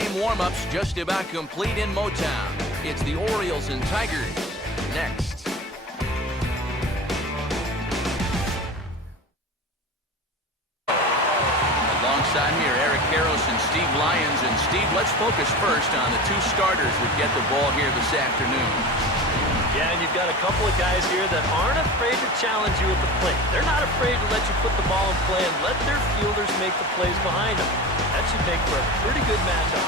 Pre-game warm-ups just about complete in Motown. It's the Orioles and Tigers next. Alongside me are Eric Karros and Steve Lyons. And Steve, let's focus first on the two starters that get the ball here this afternoon. Yeah, and you've got a couple of guys here that aren't afraid to challenge you at the plate. They're not afraid to let you put the ball in play and let their fielders make the plays behind them. That should make for a pretty good matchup.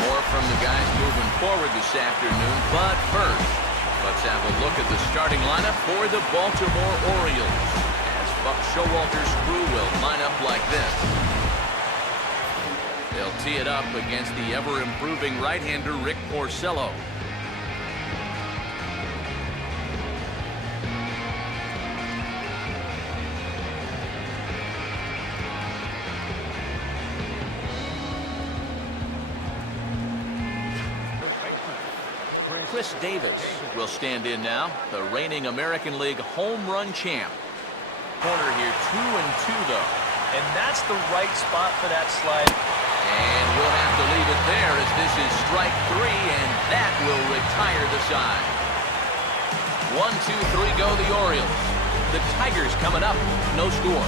More from the guys moving forward this afternoon, but first, let's have a look at the starting lineup for the Baltimore Orioles, as Buck Showalter's crew will line up like this. They'll tee it up against the ever-improving right-hander Rick Porcello. Chris Davis will stand in now, the reigning American League home run champ. Corner here, 2-2 though. And that's the right spot for that slide. And we'll have to leave it there as this is strike 3, and that will retire the side. 1-2-3 go the Orioles. The Tigers coming up, no score.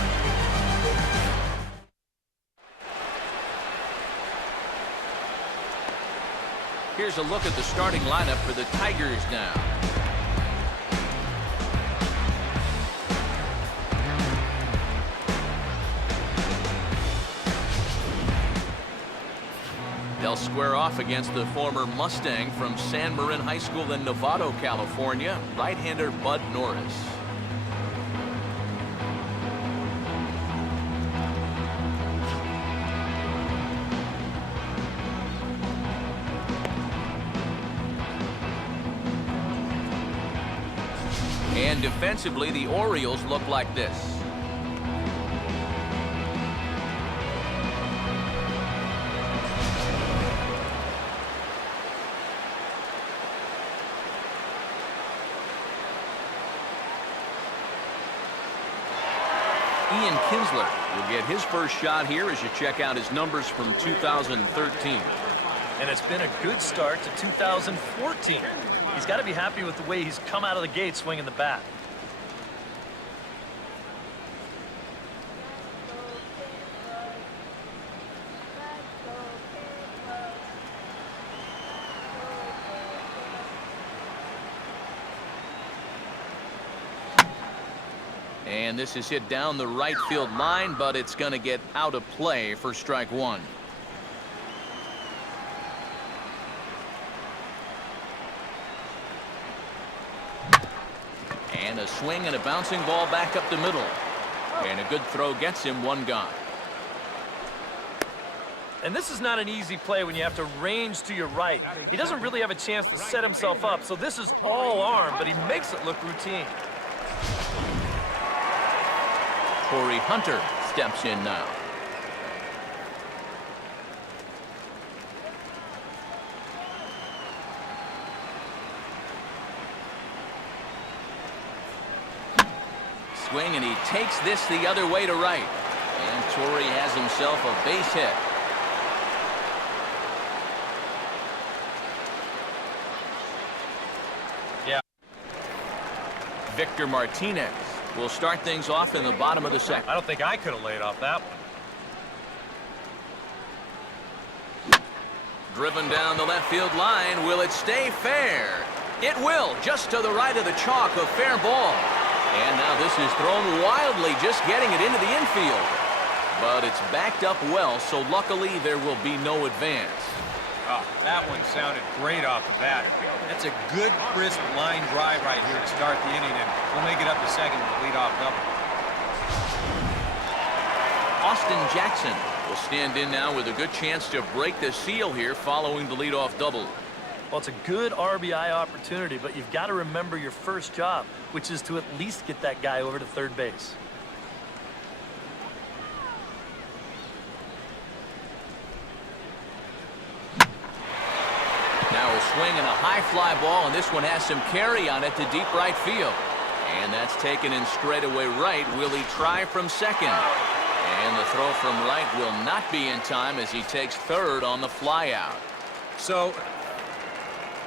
Here's a look at the starting lineup for the Tigers now. They'll square off against the former Mustang from San Marin High School in Novato, California, right-hander Bud Norris. And defensively, the Orioles look like this. Kinsler will get his first shot here as you check out his numbers from 2013. And it's been a good start to 2014. He's got to be happy with the way he's come out of the gate swinging the bat. And this is hit down the right field line, but it's going to get out of play for strike 1. And a swing and a bouncing ball back up the middle. And a good throw gets him, one gone. And this is not an easy play when you have to range to your right. He doesn't really have a chance to set himself up, so this is all arm, but he makes it look routine. Corey Hunter steps in now. Swing, and he takes this the other way to right. And Torrey has himself a base hit. Yeah. Victor Martinez will start things off in the bottom of the second. I don't think I could have laid off that one. Driven down the left field line. Will it stay fair? It will, just to the right of the chalk, a fair ball. And now this is thrown wildly, just getting it into the infield. But it's backed up well, so luckily there will be no advance. Oh, that one sounded great off the bat. That's a good, crisp line drive right here to start the inning, and we'll make it up to second with a leadoff double. Austin Jackson will stand in now with a good chance to break the seal here following the leadoff double. Well, it's a good RBI opportunity, but you've got to remember your first job, which is to at least get that guy over to third base. Now a swing and a high fly ball, and this one has some carry on it to deep right field. And that's taken in straightaway right. Will he try from second? And the throw from right will not be in time as he takes third on the flyout. So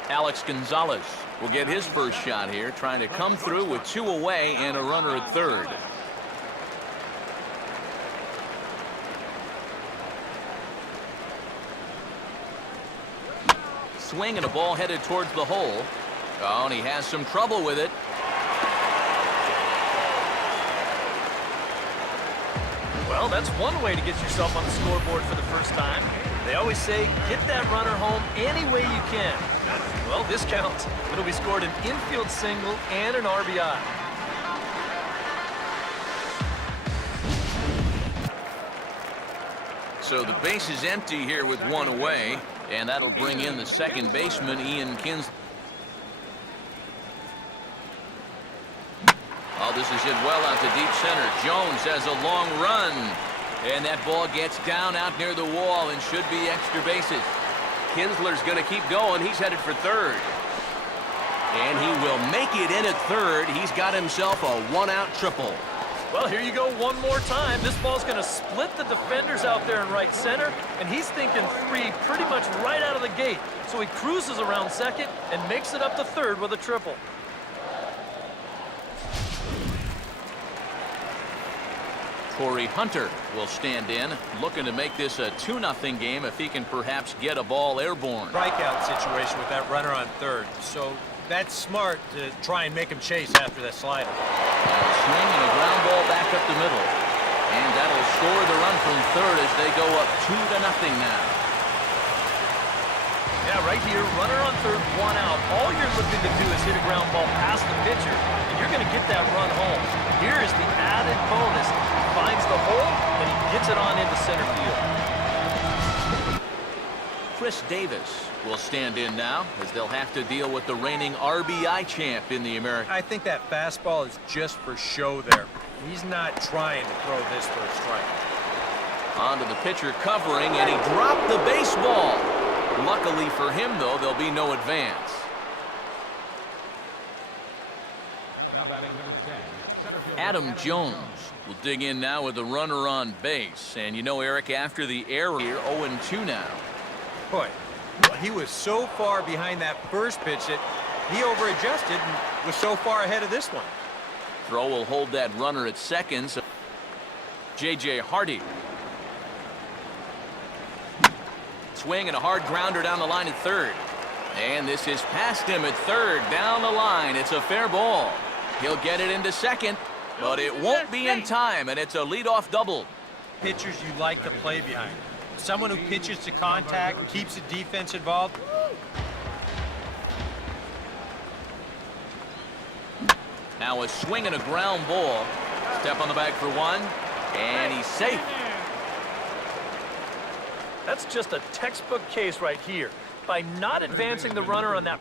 Alex Gonzalez will get his first shot here, trying to come through with 2 away and a runner at third. Swing and a ball headed towards the hole. Oh, and he has some trouble with it. Well, that's one way to get yourself on the scoreboard for the first time. They always say, get that runner home any way you can. Well, this counts. It'll be scored an infield single and an RBI. So the base is empty here with 1 away, and that'll bring in the second baseman, Kinsler. Oh, this is hit well out to deep center. Jones has a long run, and that ball gets down out near the wall and should be extra bases. Kinsler's going to keep going. He's headed for third. And he will make it in at third. He's got himself a 1-out triple. Well, here you go one more time. This ball's going to split the defenders out there in right center, and he's thinking 3 pretty much right out of the gate. So he cruises around second and makes it up to third with a triple. Corey Hunter will stand in, looking to make this a 2-0 game if he can perhaps get a ball airborne. strikeout situation with that runner on third. So that's smart to try and make him chase after that slider. A swing and a ground ball back up the middle. And that'll score the run from third as they go up 2-0 now. Yeah, right here, runner on third, 1 out. All you're looking to do is hit a ground ball past the pitcher, and you're going to get that run home. Here is the added bonus. He finds the hole, and he gets it on into center field. Chris Davis will stand in now as they'll have to deal with the reigning RBI champ in the American. I think that fastball is just for show there. He's not trying to throw this for a strike. Onto the pitcher covering, and he dropped the baseball. Luckily for him, though, there'll be no advance. Now batting number 10, center fielder Adam Jones will dig in now with a runner on base. And you know, Eric, after the error here, 0-2 now. Boy, he was so far behind that first pitch that he over-adjusted and was so far ahead of this one. Throw will hold that runner at second. So J.J. Hardy. Swing and a hard grounder down the line at third. And this is past him at third. Down the line. It's a fair ball. He'll get it into second, but it won't be in time, and it's a leadoff double. Pitchers you like to play behind. Someone who pitches to contact, keeps the defense involved. Now a swing and a ground ball. Step on the bag for 1, and he's safe. That's just a textbook case right here. By not advancing the runner on that.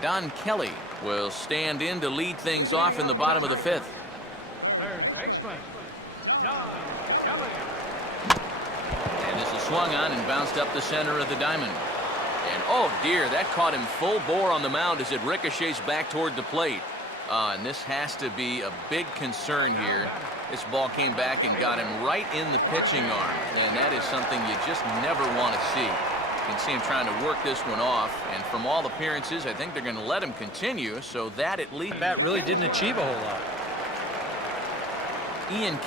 Don Kelly will stand in to lead things off in the bottom of the 5th. third baseman, Don Kelly. And this is swung on and bounced up the center of the diamond. And oh dear, that caught him full bore on the mound as it ricochets back toward the plate. And this has to be a big concern here. This ball came back and got him right in the pitching arm. And that is something you just never want to see. You can see him trying to work this one off. And from all appearances, I think they're going to let him continue. So that at least... That really didn't achieve a whole lot.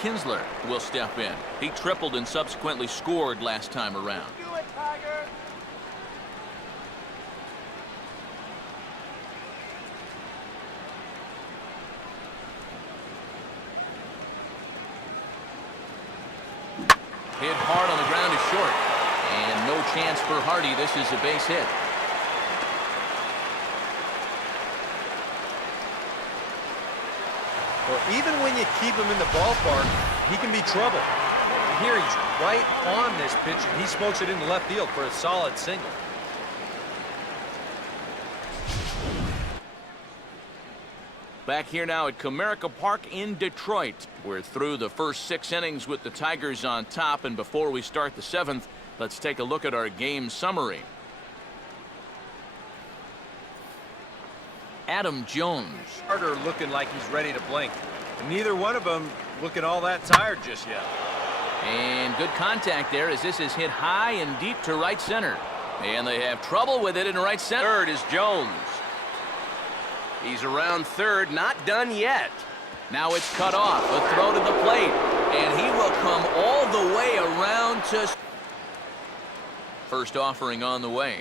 Kinsler will step in. He tripled and subsequently scored last time around. Do it, Tiger. Hit hard on the ground is short. And no chance for Hardy. This is a base hit. Well, even when you keep him in the ballpark, he can be trouble. Here he's right on this pitch, and he smokes it into left field for a solid single. Back here now at Comerica Park in Detroit. We're through the first 6 innings with the Tigers on top, and before we start the 7th, let's take a look at our game summary. Adam Jones. Carter looking like he's ready to blink. And neither one of them looking all that tired just yet. And good contact there as this is hit high and deep to right center. And they have trouble with it in right center. Third is Jones. He's around third, not done yet. Now it's cut off. A throw to the plate. And he will come all the way around to... First offering on the way.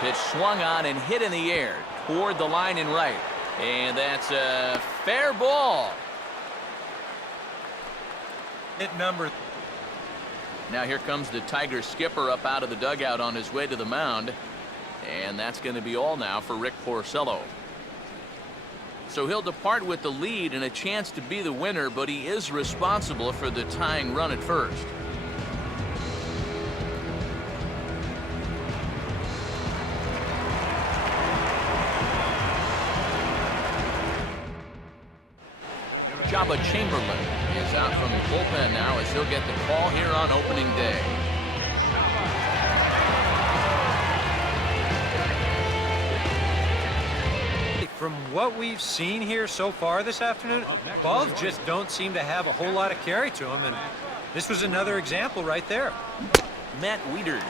Pitch swung on and hit in the air toward the line in right. And that's a fair ball. Hit number. Now here comes the Tigers skipper up out of the dugout on his way to the mound. And that's going to be all now for Rick Porcello. So he'll depart with the lead and a chance to be the winner, but he is responsible for the tying run at first. Jabba Chamberlain is out from the bullpen now as he'll get the call here on opening day. From what we've seen here so far this afternoon, balls just don't seem to have a whole lot of carry to them, and this was another example right there. Matt Wieters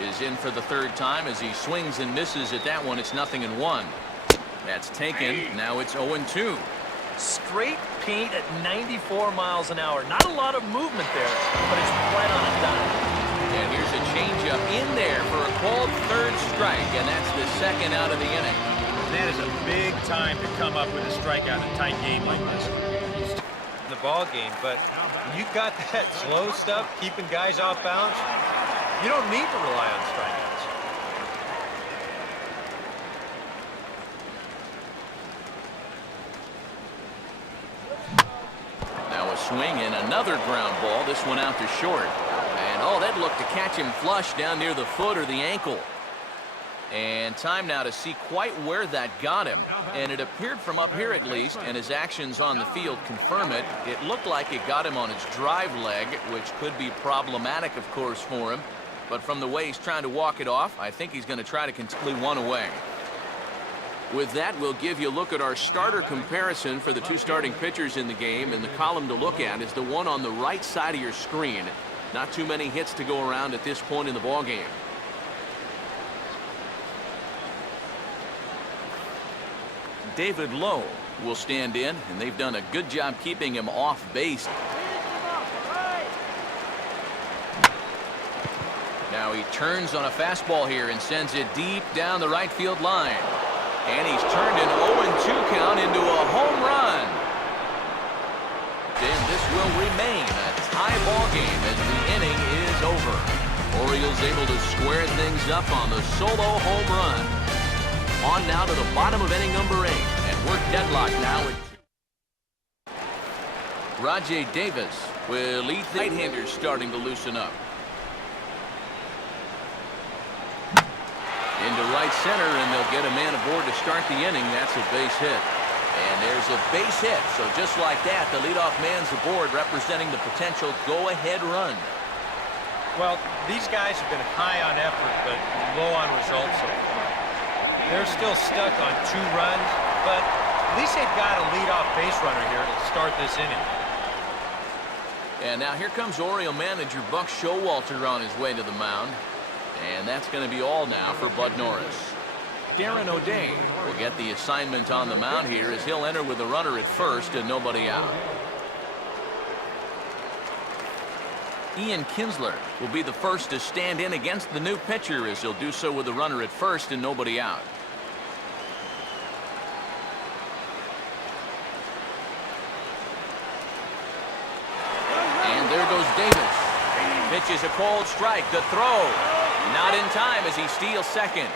is in for the third time as he swings and misses at that one. It's 0-1. That's taken. Now it's 0-2. Straight paint at 94 miles an hour. Not a lot of movement there, but it's right on a dime. And here's a changeup in there for a called third strike, and that's the second out of the inning. That is a big time to come up with a strikeout in a tight game like this. In the ball game, but when you've got that slow stuff, keeping guys off balance, you don't need to rely on strikeouts. Now a swing and another ground ball. This one out to short. And oh, that looked to catch him flush down near the foot or the ankle. And time now to see quite where that got him. And it appeared from up here at least, and his actions on the field confirm it. It looked like it got him on his drive leg, which could be problematic, of course, for him. But from the way he's trying to walk it off, I think he's going to try to continue one away. With that, we'll give you a look at our starter comparison for the two starting pitchers in the game. And the column to look at is the one on the right side of your screen. Not too many hits to go around at this point in the ballgame. David Lowe will stand in, and they've done a good job keeping him off base. Now he turns on a fastball here and sends it deep down the right field line. And he's turned an 0-2 count into a home run. And this will remain a tie ball game as the inning is over. Orioles able to square things up on the solo home run. On now to the bottom of inning number 8, and we're deadlocked now at 2. Rajay Davis will lead the right-handers starting to loosen up. Into right center, and they'll get a man aboard to start the inning. That's a base hit. And there's a base hit. So just like that, the leadoff man's aboard, representing the potential go-ahead run. Well, these guys have been high on effort, but low on results so far. They're still stuck on 2 runs, but at least they've got a leadoff base runner here to start this inning. And now here comes Oriole manager Buck Showalter on his way to the mound. And that's going to be all now for Bud Norris. Darren O'Day will get the assignment on the mound here as he'll enter with a runner at first and nobody out. Ian Kinsler will be the first to stand in against the new pitcher as he'll do so with a runner at first and nobody out. And there goes Davis. Pitches a cold strike. The throw. Not in time as he steals second.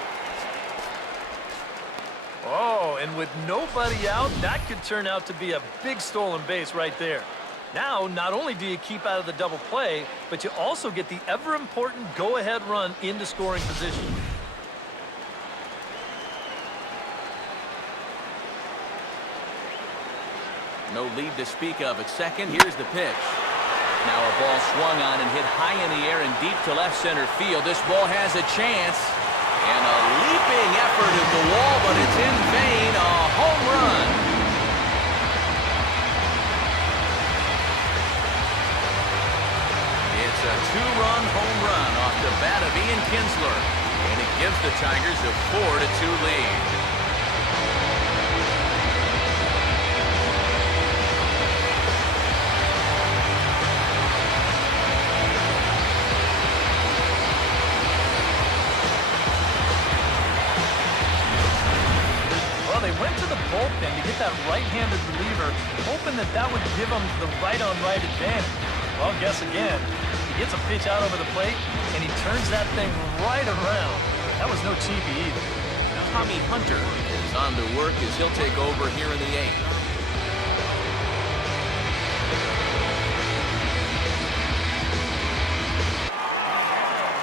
Oh, and with nobody out, that could turn out to be a big stolen base right there. Now, not only do you keep out of the double play, but you also get the ever-important go-ahead run into scoring position. No lead to speak of at second. Here's the pitch. Now a ball swung on and hit high in the air and deep to left center field. This ball has a chance. And a leaping effort at the wall, but it's in vain. A home run. out of Ian Kinsler. And it gives the Tigers a 4-2 lead. They went to the bullpen to get that right-handed reliever, hoping that would give them the right-on-right advantage. Well, guess again. He gets a pitch out over the plate, and he turns that thing right around. That was no cheapie either. Tommy Hunter is on to work as he'll take over here in the 8th.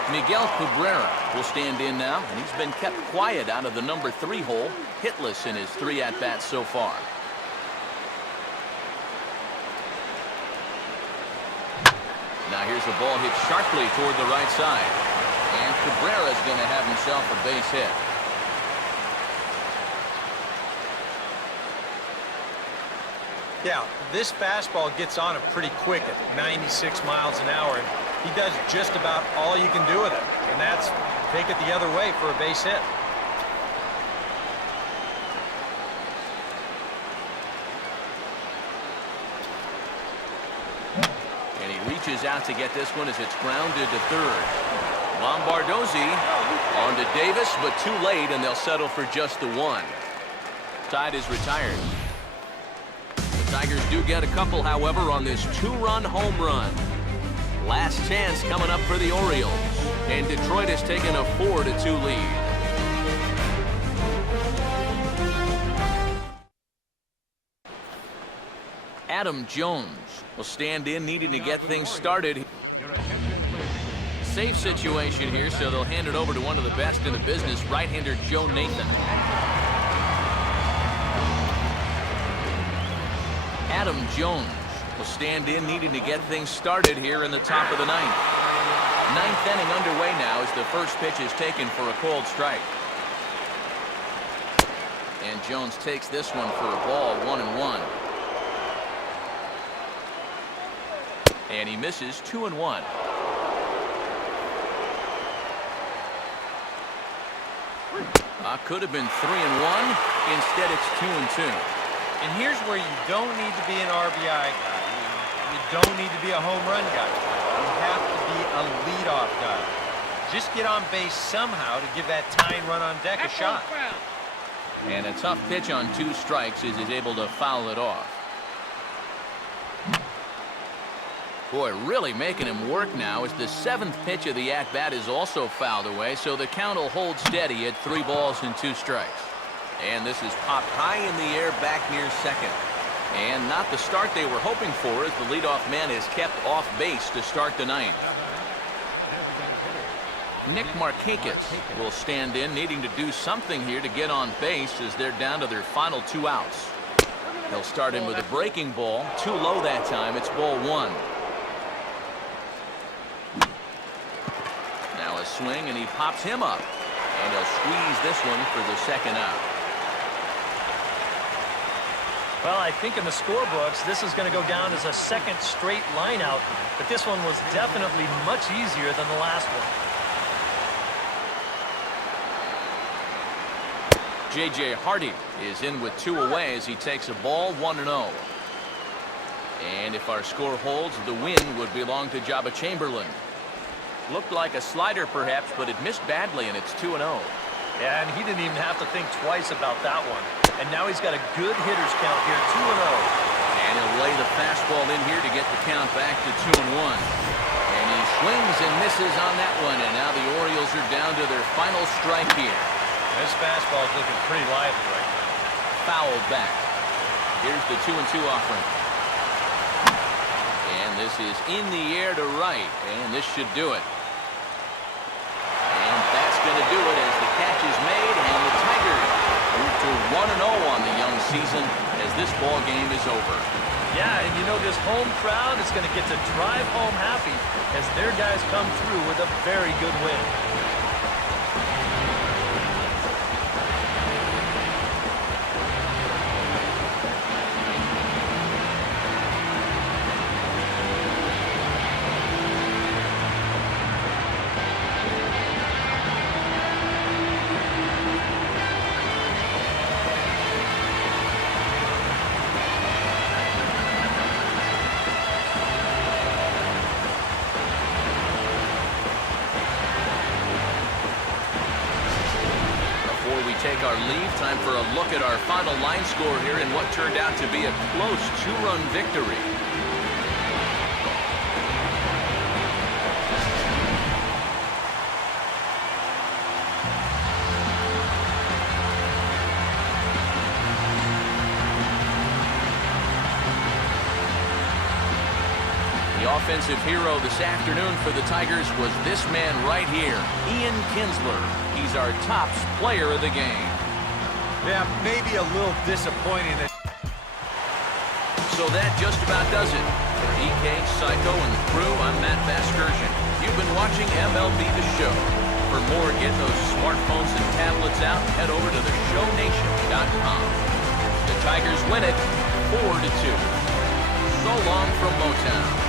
Miguel Cabrera will stand in now, and he's been kept quiet out of the number 3 hole, hitless in his 3 at-bats so far. Now here's a ball hit sharply toward the right side, and Cabrera's going to have himself a base hit. Yeah, this fastball gets on him pretty quick at 96 miles an hour, and he does just about all you can do with it, and that's take it the other way for a base hit. And he reaches out to get this one as it's grounded to third. Lombardozzi on to Davis, but too late, and they'll settle for just the 1. Tide is retired. The Tigers do get a couple, however, on this 2-run home run. Last chance coming up for the Orioles, and Detroit has taken a 4-2 lead. Adam Jones will stand in, needing to get things started. Safe situation here, so they'll hand it over to one of the best in the business, right-hander Joe Nathan. Adam Jones will stand in, needing to get things started here in the top of the 9th. 9th inning underway now as the first pitch is taken for a cold strike. And Jones takes this one for a ball, 1-1. And he misses 2-1. Could have been 3-1. Instead, it's 2-2. And here's where you don't need to be an RBI guy. You don't need to be a home run guy. You have to be a leadoff guy. Just get on base somehow to give that tying run on deck a shot. And a tough pitch on 2 strikes as he's able to foul it off. Boy, really making him work now as the 7th pitch of the at-bat is also fouled away, so the count will hold steady at 3 balls and 2 strikes. And this is popped high in the air back near second. And not the start they were hoping for, as the leadoff man is kept off base to start the 9th. Nick Markakis will stand in, needing to do something here to get on base as they're down to their final 2 outs. They'll start in with a breaking ball, too low that time. It's ball 1. Now a swing, and he pops him up. And he'll squeeze this one for the 2nd out. Well, I think in the scorebooks, this is going to go down as a 2nd straight line out, but this one was definitely much easier than the last one. J.J. Hardy is in with 2 away as he takes a ball, 1-0. And if our score holds, the win would belong to Jabba Chamberlain. Looked like a slider perhaps, but it missed badly, and it's 2-0. Yeah, and he didn't even have to think twice about that one. And now he's got a good hitter's count here, 2-0. And he'll lay the fastball in here to get the count back to 2-1. And he swings and misses on that one, and now the Orioles are down to their final strike here. This fastball's looking pretty lively right now. Fouled back. Here's the 2-2 offering. And this is in the air to right, and this should do it. And that's going to do it as the catch is made, and the Tigers move to 1-0 on the young season as this ball game is over. Yeah, and you know this home crowd is going to get to drive home happy as their guys come through with a very good win. take our leave. Time for a look at our final line score here in what turned out to be a close 2-run victory. The offensive hero this afternoon for the Tigers was this man right here, Kinsler. He's our top player of the game. Yeah, maybe a little disappointing. So that just about does it. For EK, Psycho, and the crew, I'm Matt Vasgersian. You've been watching MLB The Show. For more, get those smartphones and tablets out and head over to theshownation.com. The Tigers win it 4-2. So long from Motown.